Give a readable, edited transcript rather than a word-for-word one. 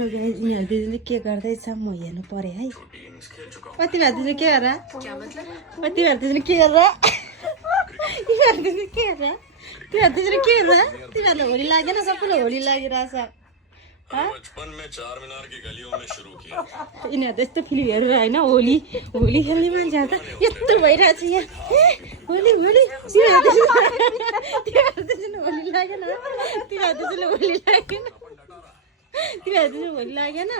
दिदीले के गर्दैछ म हेर्नु पर्यो है। कति भए दिदीले के गर कति भए दिदीले के गर दिदीले के गर दिदीले के गर तिमीहरूलाई होली लागेन सबैलाई होली लागिरहेछ। यिनीहरू त यस्तो फिल्म हेरेर होइन होली होली खेल्ने मान्छेहरू त यस्तो भइरहेछ यहाँ होली होली तिमीहरू होली लागेन तिमीहरू होली लागेन तिमीहरू होली लागेन